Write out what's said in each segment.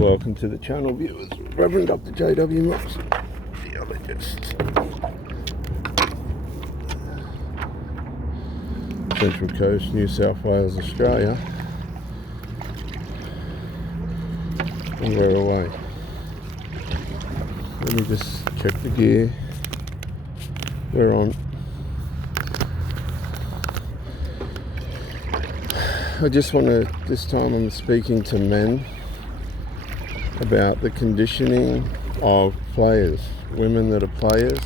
Welcome to the channel, viewers. Reverend Dr. J.W. Moss, theologist. Central Coast, New South Wales, Australia. And we're away. Let me just check the gear. We're on. I just want to, this time I'm speaking to men about the conditioning of players, women that are players,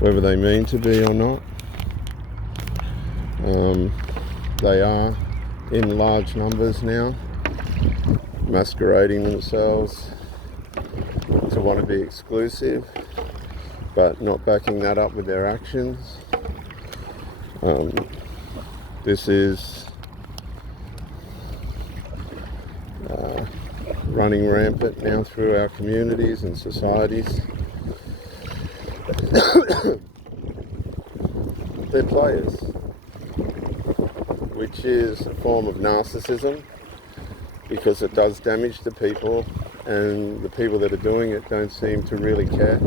whether they mean to be or not. They are in large numbers now, masquerading themselves to want to be exclusive, but not backing that up with their actions. This is running rampant now through our communities and societies. They're players, which is a form of narcissism, because it does damage to people, and the people that are doing it don't seem to really care.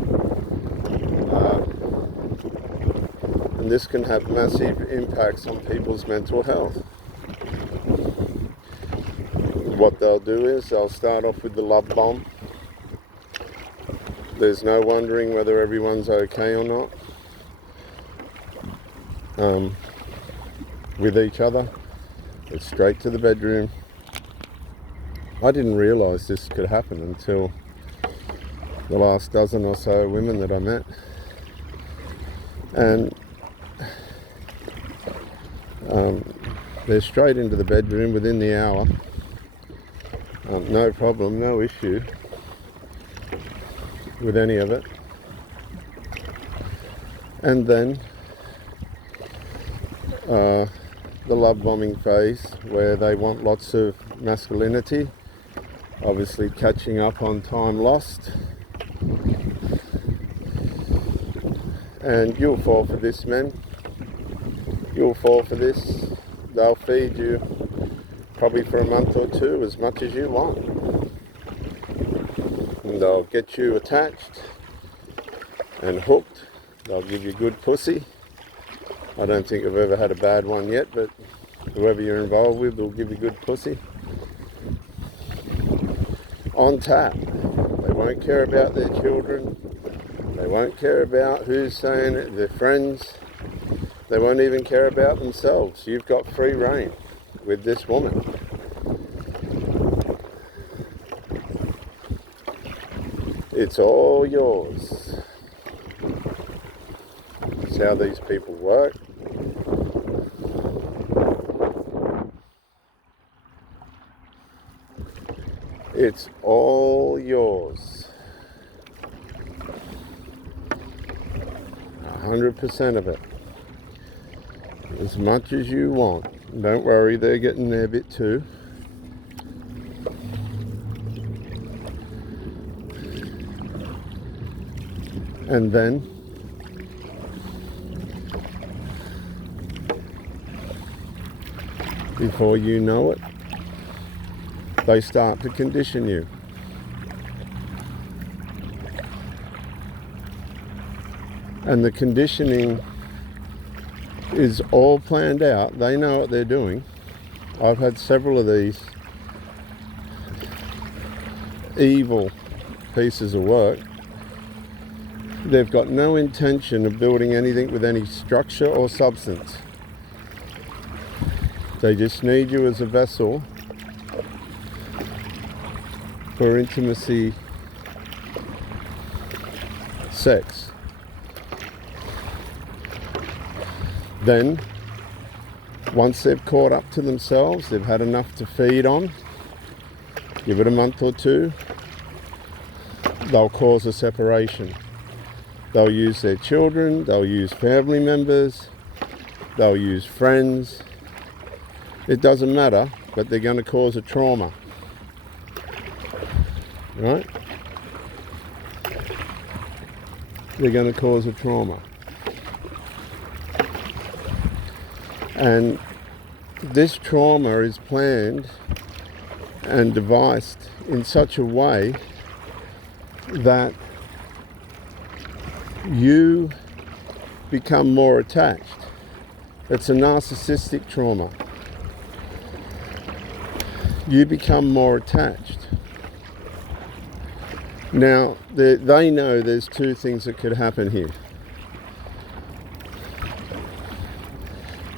And this can have massive impacts on people's mental health. What they'll do is they'll start off with the love bomb. There's no wondering whether everyone's okay or not with each other. It's straight to the bedroom. I didn't realise this could happen until the last dozen or so women that I met. And they're straight into the bedroom within the hour. No problem, no issue with any of it. And then the love bombing phase, where they want lots of masculinity, obviously catching up on time lost. And you'll fall for this, men. You'll fall for this. They'll feed you probably for a month or two as much as you want. And they'll get you attached and hooked. They'll give you good pussy. I don't think I've ever had a bad one yet, but whoever you're involved with will give you good pussy. On tap. They won't care about their children. They won't care about who's saying it, their friends. They won't even care about themselves. You've got free reign with this woman. It's all yours. That's how these people work. It's all yours. 100% of it. As much as you want. Don't worry, they're getting their bit too. And then before you know it, they start to condition you. And the conditioning is all planned out. They know what they're doing. I've had several of these evil pieces of work. They've got no intention of building anything with any structure or substance. They just need you as a vessel for intimacy, sex. Then, once they've caught up to themselves, they've had enough to feed on, give it a month or two, they'll cause a separation. They'll use their children, they'll use family members, they'll use friends. It doesn't matter, but they're going to cause a trauma. Right? They're going to cause a trauma. And this trauma is planned and devised in such a way that you become more attached. It's a narcissistic trauma. You become more attached. Now, they know there's two things that could happen here.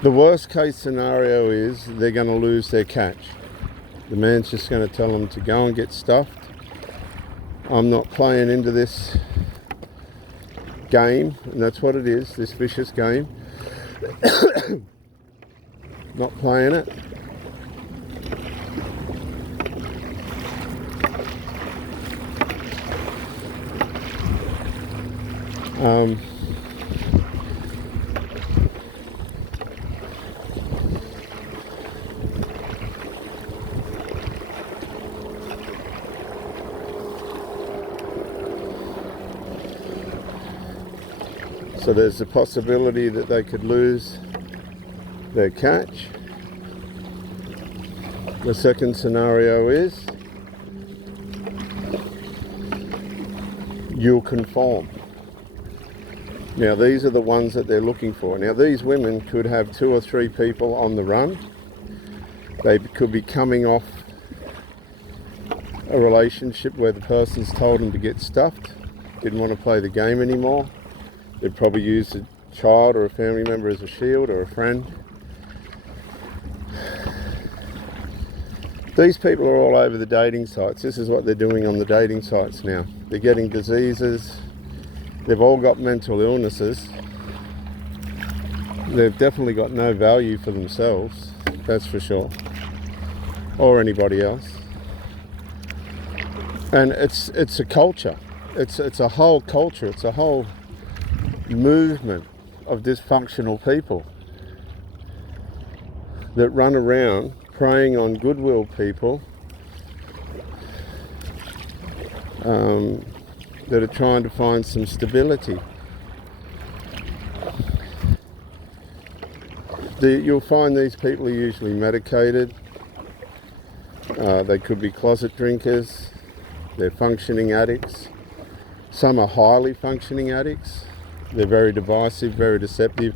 The worst case scenario is they're going to lose their catch. The man's just going to tell them to go and get stuffed. I'm not playing into this game, and that's what it is, this vicious game. Not playing it. So there's the possibility that they could lose their catch. The second scenario is you'll conform. Now these are the ones that they're looking for. Now these women could have 2 or 3 people on the run. They could be coming off a relationship where the person's told them to get stuffed, didn't want to play the game anymore. They'd probably use a child or a family member as a shield, or a friend. These people are all over the dating sites. This is what they're doing on the dating sites now. They're getting diseases. They've all got mental illnesses. They've definitely got no value for themselves, that's for sure, or anybody else. And it's a culture. It's a whole culture. It's a whole movement of dysfunctional people that run around preying on goodwill people that are trying to find some stability. You'll find these people are usually medicated. They could be closet drinkers. They're functioning addicts. Some are highly functioning addicts. They're very divisive, very deceptive.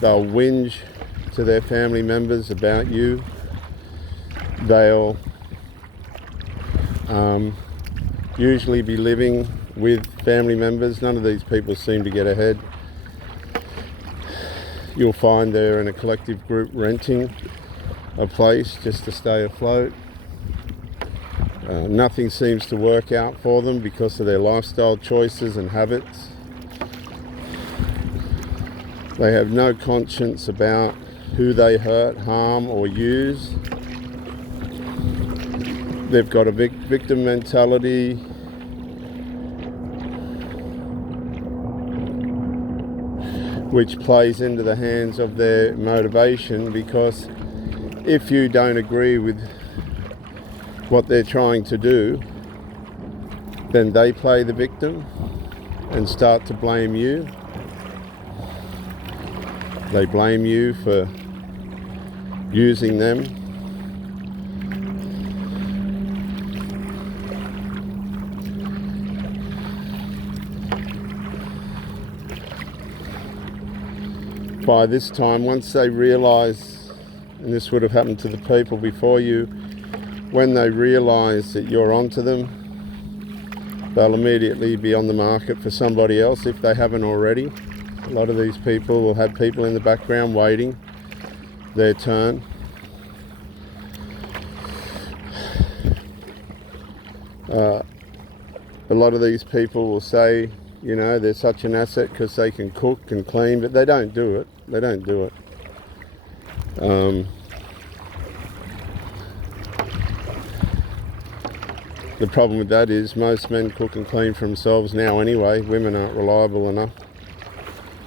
They'll whinge to their family members about you. They'll usually be living with family members. None of these people seem to get ahead. You'll find they're in a collective group renting a place just to stay afloat. Nothing seems to work out for them because of their lifestyle choices and habits. They have no conscience about who they hurt, harm, or use. They've got a victim mentality. Which plays into the hands of their motivation, because if you don't agree with what they're trying to do, then they play the victim and start to blame you. They blame you for using them. By this time, once they realise, and this would have happened to the people before you, when they realise that you're onto them, they'll immediately be on the market for somebody else if they haven't already. A lot of these people will have people in the background waiting their turn. A lot of these people will say, you know, they're such an asset because they can cook and clean, but they don't do it. They don't do it. The problem with that is most men cook and clean for themselves now anyway. Women aren't reliable enough.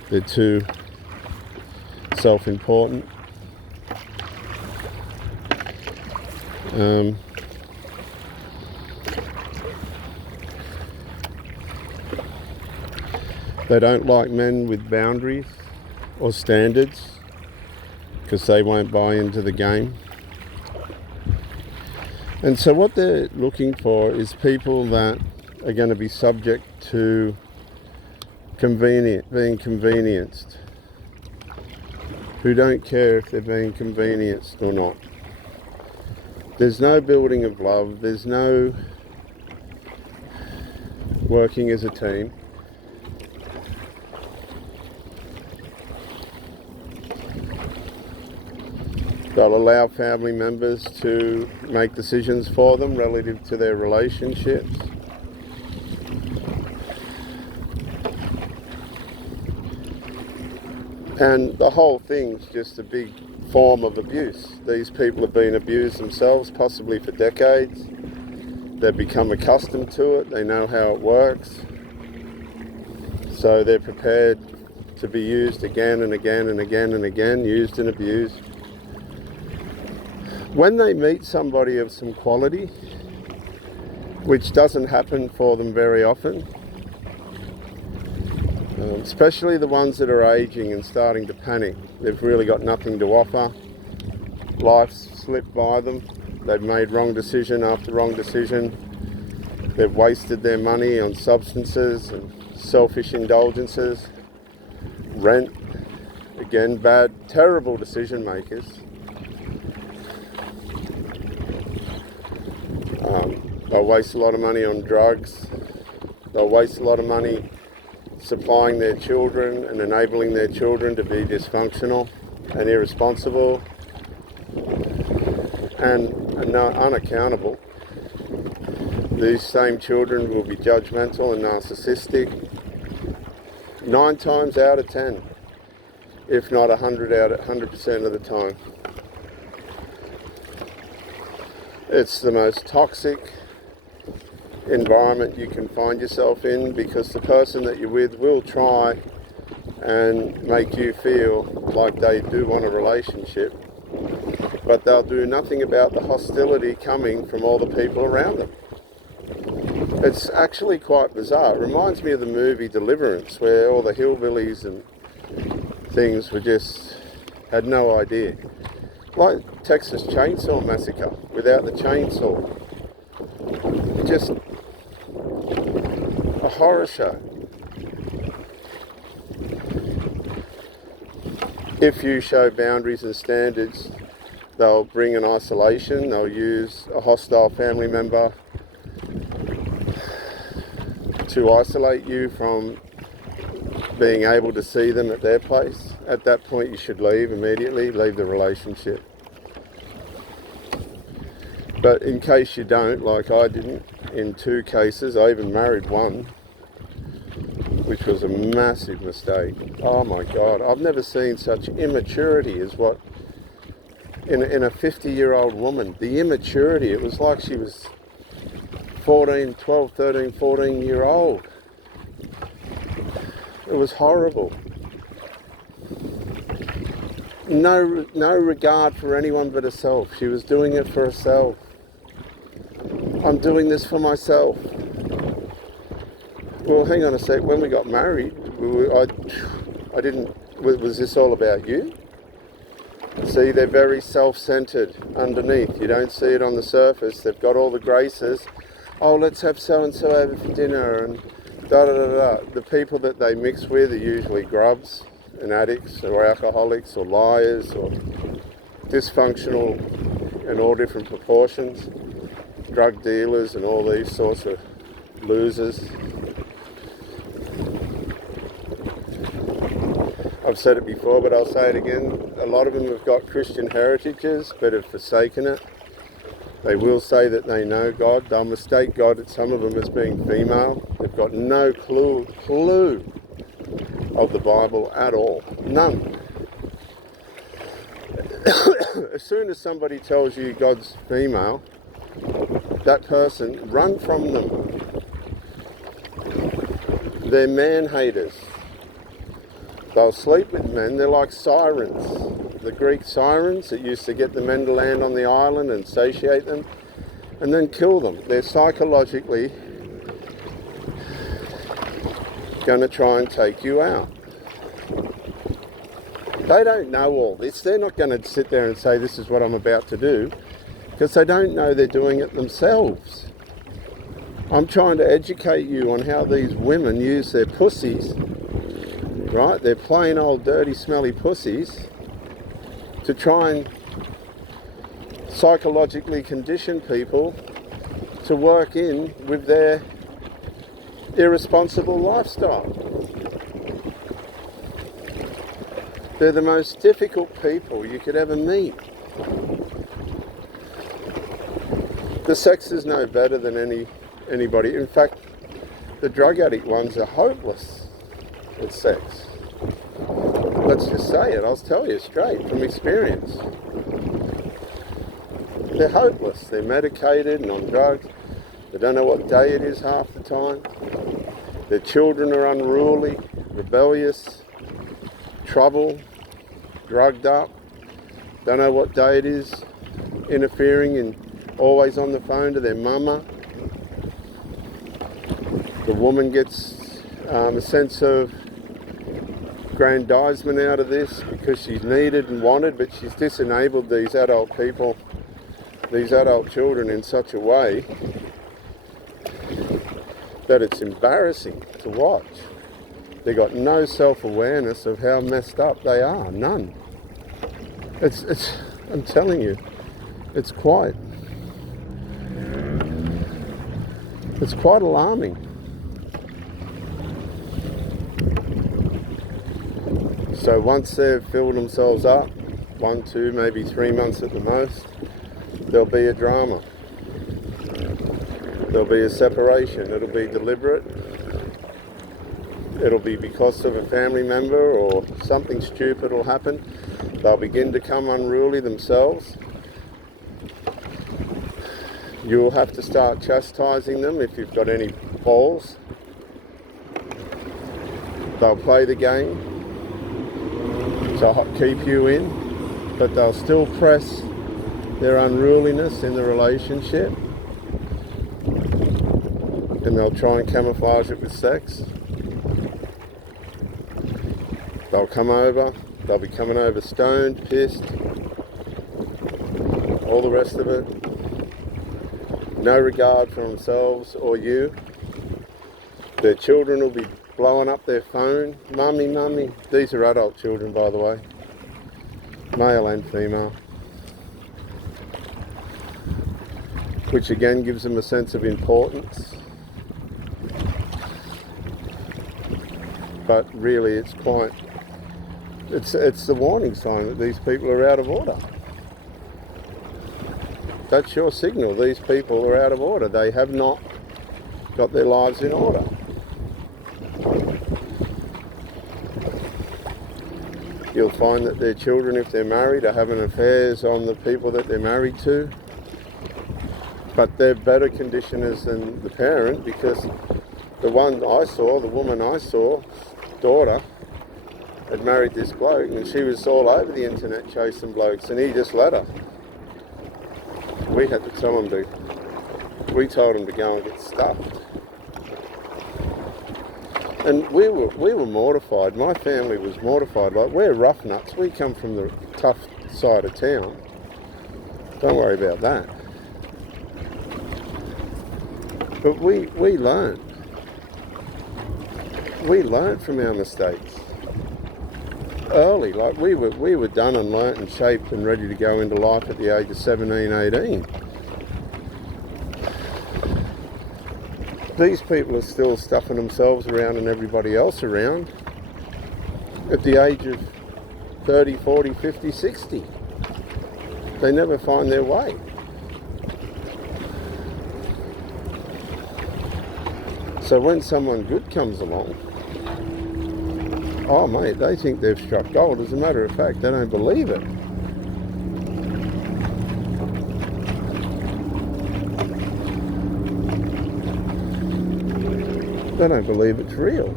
They're too self-important. They don't like men with boundaries or standards because they won't buy into the game. And so what they're looking for is people that are going to be subject to being convenienced, who don't care if they're being convenienced or not. There's no building of love, there's no working as a team. They'll allow family members to make decisions for them relative to their relationships. And the whole thing's just a big form of abuse. These people have been abused themselves, possibly for decades. They've become accustomed to it, they know how it works. So they're prepared to be used again and again and again and again, used and abused. When they meet somebody of some quality, which doesn't happen for them very often, especially the ones that are aging and starting to panic. They've really got nothing to offer. Life's slipped by them. They've made wrong decision after wrong decision. They've wasted their money on substances and selfish indulgences. Rent, again, bad, terrible decision makers. They'll waste a lot of money on drugs. They'll waste a lot of money supplying their children and enabling their children to be dysfunctional and irresponsible and unaccountable. These same children will be judgmental and narcissistic 9 times out of 10, if not 100% of the time. It's the most toxic environment you can find yourself in, because the person that you're with will try and make you feel like they do want a relationship, but they'll do nothing about the hostility coming from all the people around them. It's actually quite bizarre. It reminds me of the movie Deliverance, where all the hillbillies and things had no idea. Like Texas Chainsaw Massacre without the chainsaw. Just a horror show. If you show boundaries and standards, they'll bring an isolation. They'll use a hostile family member to isolate you from being able to see them at their place. At that point, you should leave immediately, leave the relationship. But in case you don't, like I didn't, in 2 cases, I even married one, which was a massive mistake. Oh my God, I've never seen such immaturity as what, in a 50-year-old woman, the immaturity, it was like she was 14, 12, 13, 14-year-old. It was horrible. No regard for anyone but herself. She was doing it for herself. I'm doing this for myself. Well, hang on a sec. When we got married, I didn't. Was this all about you? See, they're very self-centered underneath. You don't see it on the surface. They've got all the graces. Oh, let's have so-and-so over for dinner and da-da-da-da. The people that they mix with are usually grubs and addicts or alcoholics or liars or dysfunctional in all different proportions. Drug dealers and all these sorts of losers. I've said it before, but I'll say it again. A lot of them have got Christian heritages, but have forsaken it. They will say that they know God. They'll mistake God, some of them, as being female. They've got no clue of the Bible at all. None. As soon as somebody tells you God's female, that person, run from them. They're man haters. They'll sleep with men. They're like sirens. The Greek sirens that used to get the men to land on the island and satiate them and then kill them. They're psychologically going to try and take you out. They don't know all this. They're not going to sit there and say, this is what I'm about to do. because they don't know they're doing it themselves. I'm trying to educate you on how these women use their pussies, right? They're plain old dirty smelly pussies, to try and psychologically condition people to work in with their irresponsible lifestyle. They're the most difficult people you could ever meet. The sex is no better than anybody. In fact, the drug addict ones are hopeless at sex. Let's just say it. I'll tell you straight from experience. They're hopeless. They're medicated and on drugs. They don't know what day it is half the time. Their children are unruly, rebellious, trouble, drugged up. Don't know what day it is, interfering and always on the phone to their mama. The woman gets a sense of aggrandizement out of this because she's needed and wanted, but she's disenabled these adult people, these adult children, in such a way that it's embarrassing to watch. They got no self-awareness of how messed up they are. None. It's I'm telling you, it's quite alarming. So once they've filled themselves up, 1, 2, maybe 3 months at the most, there'll be a drama. There'll be a separation. It'll be deliberate. It'll be because of a family member or something stupid will happen. They'll begin to become unruly themselves. You'll have to start chastising them if you've got any balls. They'll play the game to keep you in, but they'll still press their unruliness in the relationship, and they'll try and camouflage it with sex. They'll come over, they'll be coming over stoned, pissed, all the rest of it. No regard for themselves or you. Their children will be blowing up their phone. Mummy, mummy. These are adult children, by the way. Male and female. Which again gives them a sense of importance. But really it's the warning sign that these people are out of order. That's your signal. These people are out of order. They have not got their lives in order. You'll find that their children, if they're married, are having affairs on the people that they're married to. But they're better conditioners than the parent, because the woman I saw, daughter, had married this bloke, and she was all over the internet chasing blokes, and he just let her. We had to tell him we told him to go and get stuffed. And we were mortified. My family was mortified. Like, we're rough nuts. We come from the tough side of town. Don't worry about that. But we learned. We learned from our mistakes early. Like, we were done and learnt and shaped and ready to go into life at the age of 17, 18. These people are still stuffing themselves around and everybody else around at the age of 30, 40, 50, 60. They never find their way. So when someone good comes along, oh mate, they think they've struck gold. As a matter of fact, they don't believe it. They don't believe it's real.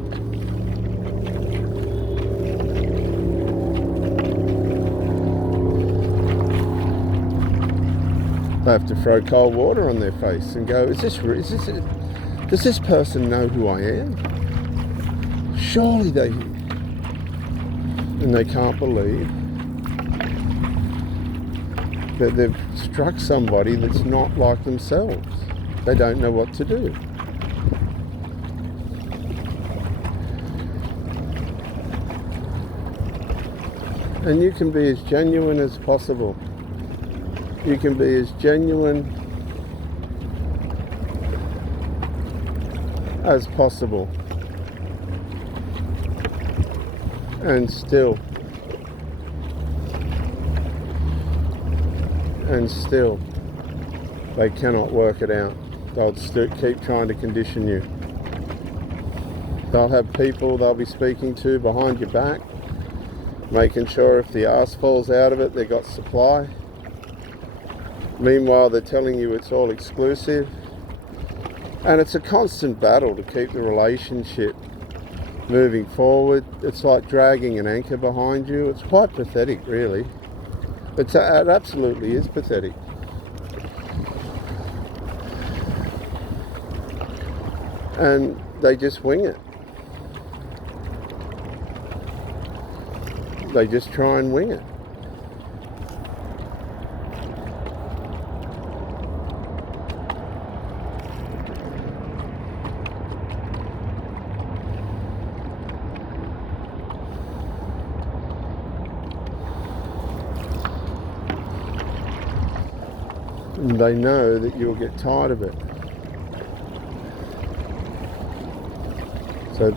They have to throw cold water on their face and go, does this person know who I am? Surely they do. And they can't believe that they've struck somebody that's not like themselves. They don't know what to do. And you can be as genuine as possible. You can be as genuine as possible. And still they cannot work it out. They'll still keep trying to condition you. They'll have people they'll be speaking to behind your back, making sure if the arse falls out of it, they've got supply. Meanwhile, they're telling you it's all exclusive. And it's a constant battle to keep the relationship moving forward. It's like dragging an anchor behind you. It's quite pathetic, really. It absolutely is pathetic. And they just wing it. They just try and wing it. And they know that you'll get tired of it.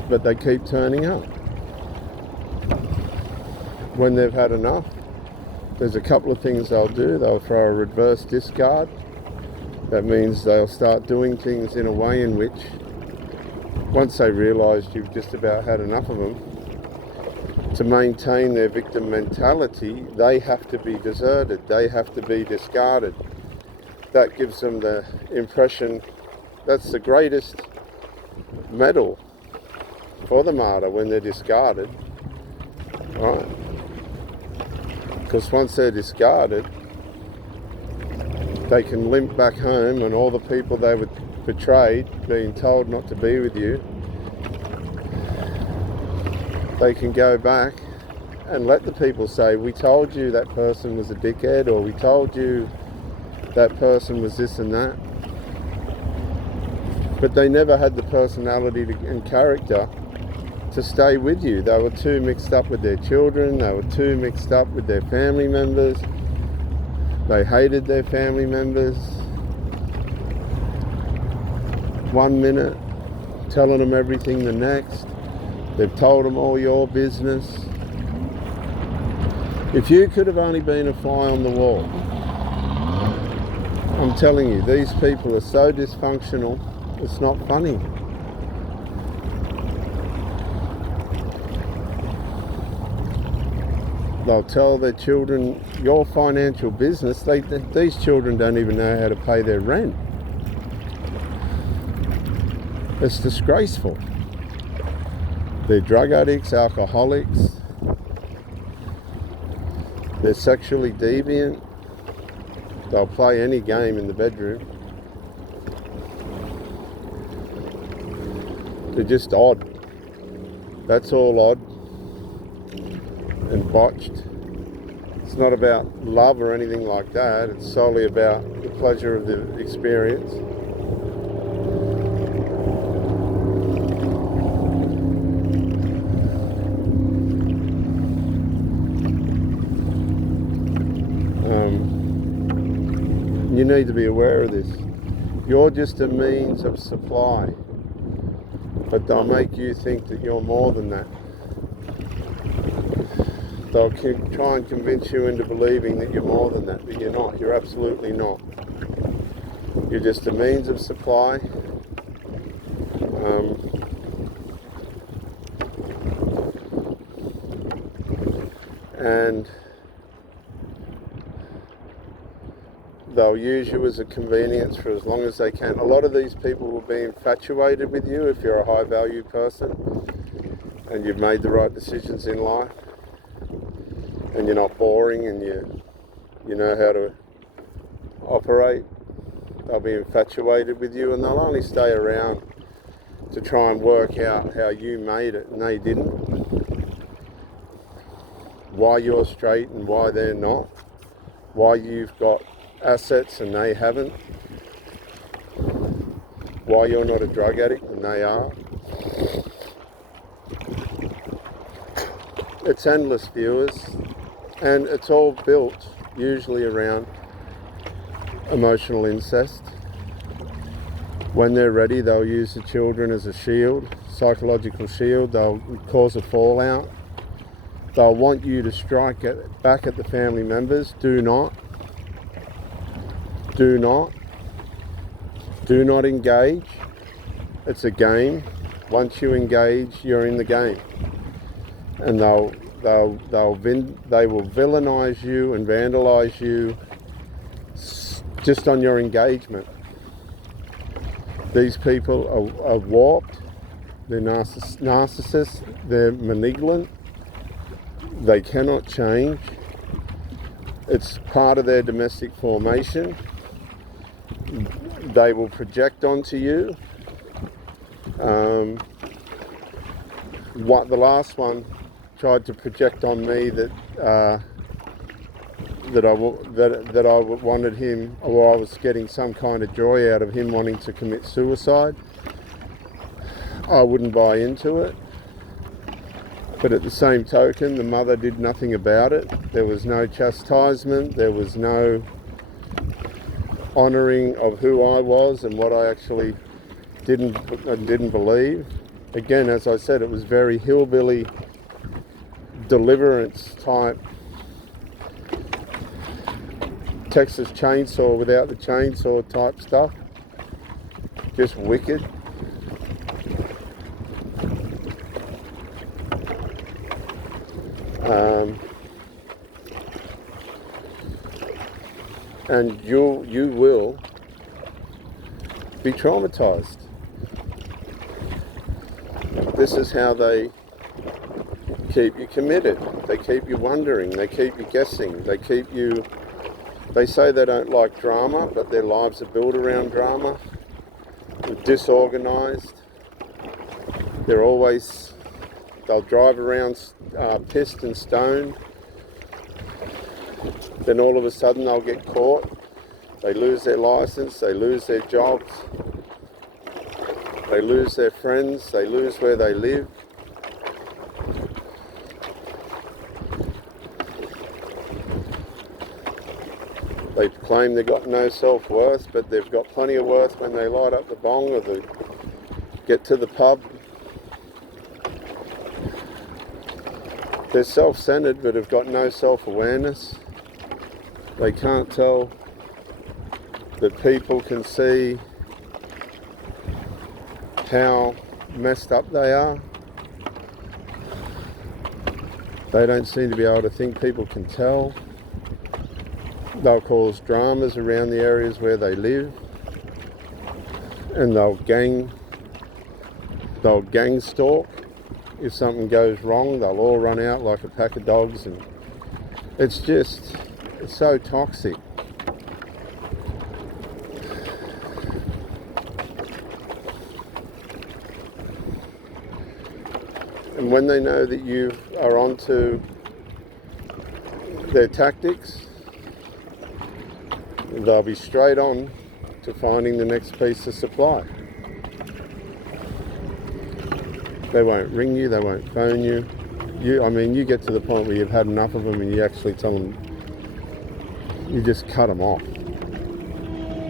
But they keep turning up. When they've had enough, there's a couple of things they'll do. They'll throw a reverse discard. That means they'll start doing things in a way in which, once they realise you've just about had enough of them, to maintain their victim mentality, they have to be deserted. They have to be discarded. That gives them the impression that's the greatest medal for the martyr, when they're discarded, right? Because once they're discarded, they can limp back home, and all the people they were betrayed, being told not to be with you, they can go back and let the people say, we told you that person was a dickhead, or we told you that person was this and that. But they never had the personality and character to stay with you. They were too mixed up with their children. They were too mixed up with their family members. They hated their family members. 1 minute, telling them everything the next. They've told them all your business. If you could have only been a fly on the wall, I'm telling you, these people are so dysfunctional, it's not funny. They'll tell their children your financial business. These children don't even know how to pay their rent. It's disgraceful. They're drug addicts, alcoholics. They're sexually deviant. They'll play any game in the bedroom. They're just odd. That's all odd and botched. It's not about love or anything like that. It's solely about the pleasure of the experience. You need to be aware of this. You're just a means of supply, but they'll make you think that you're more than that. They'll try and convince you into believing that you're more than that, but you're not. You're absolutely not. You're just a means of supply. And they'll use you as a convenience for as long as they can. A lot of these people will be infatuated with you if you're a high value person and you've made the right decisions in life and you're not boring and you know how to operate. They'll be infatuated with you, and they'll only stay around to try and work out how you made it and they didn't. Why you're straight and why they're not. why you've got assets and they haven't, why you're not a drug addict and they are. It's endless, viewers, and it's all built usually around emotional incest. When they're ready, they'll use the children as a shield, psychological shield. They'll cause a fallout. They'll want you to strike back at the family members. Do not engage. It's a game. Once you engage, you're in the game. And they will villainize you and vandalize you just on your engagement. These people are warped. They're narcissists. They're malignant. They cannot change. It's part of their domestic formation. They will project onto you. The last one tried to project on me that I wanted him, or I was getting some kind of joy out of him wanting to commit suicide. I wouldn't buy into it. But at the same token, the mother did nothing about it. There was no chastisement. There was no honouring of who I was and what I actually didn't believe. Again, as I said, it was very hillbilly deliverance type, Texas Chainsaw without the chainsaw type stuff. Just wicked. And you will be traumatized. This is how they keep you committed. They keep you wondering. They keep you guessing. They say they don't like drama, but their lives are built around drama. They're disorganized. They'll drive around pissed and stoned. Then all of a sudden they'll get caught. They lose their license. They lose their jobs. They lose their friends. They lose where they live. They claim they've got no self-worth, but they've got plenty of worth when they light up the bong or they get to the pub. They're self-centered but have got no self-awareness. They can't tell that people can see how messed up they are. They don't seem to be able to think people can tell. They'll cause dramas around the areas where they live, and they'll gang stalk. If something goes wrong, they'll all run out like a pack of dogs, and it's so toxic. And when they know that you are onto their tactics, they'll be straight on to finding the next piece of supply. They won't ring you, they won't phone you. You get to the point where you've had enough of them and you actually tell them, you just cut them off.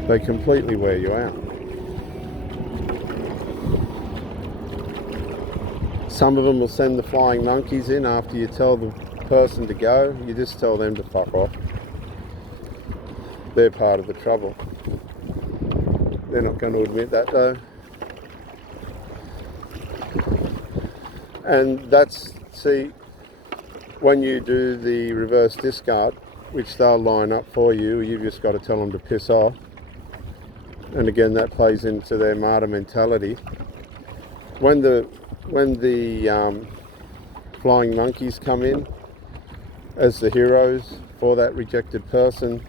They completely wear you out. Some of them will send the flying monkeys in after you tell the person to go. You just tell them to fuck off. They're part of the trouble. They're not going to admit that though. And when you do the reverse discard, which they'll line up for you, you've just got to tell them to piss off. And again, that plays into their martyr mentality. When the flying monkeys come in as the heroes for that rejected person,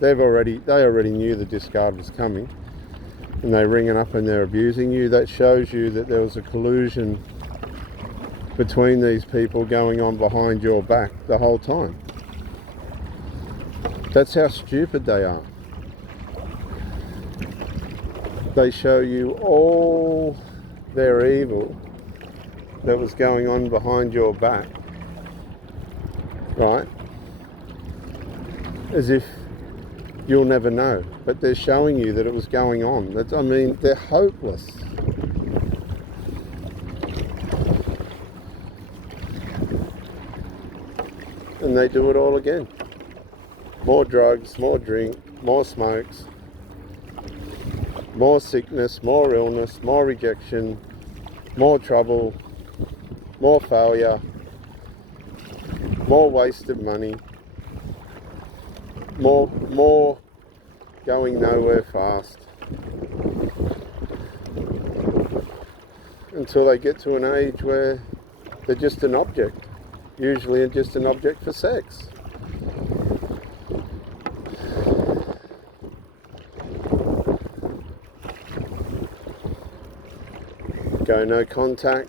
they already knew the discard was coming, and they're ringing up and they're abusing you. That shows you that there was a collusion between these people going on behind your back the whole time. That's how stupid they are. They show you all their evil that was going on behind your back, right? As if you'll never know, but they're showing you that it was going on. I mean, they're hopeless. And they do it all again. More drugs, more drink, more smokes, more sickness, more illness, more rejection, more trouble, more failure, more wasted money, more going nowhere fast, until they get to an age where they're just an object, usually just an object for sex. Go no contact,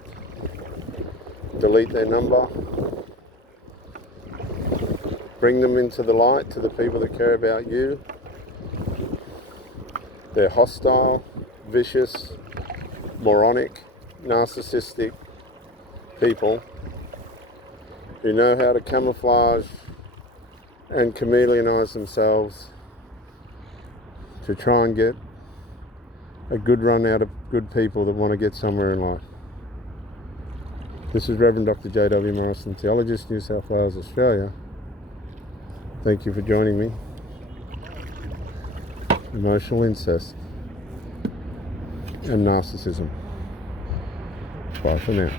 delete their number, bring them into the light to the people that care about you. They're hostile, vicious, moronic, narcissistic people who know how to camouflage and chameleonize themselves to try and get a good run out of good people that want to get somewhere in life. This is Reverend Dr. J.W. Morrison, Theologist, New South Wales, Australia. Thank you for joining me. Emotional incest and narcissism. Bye for now.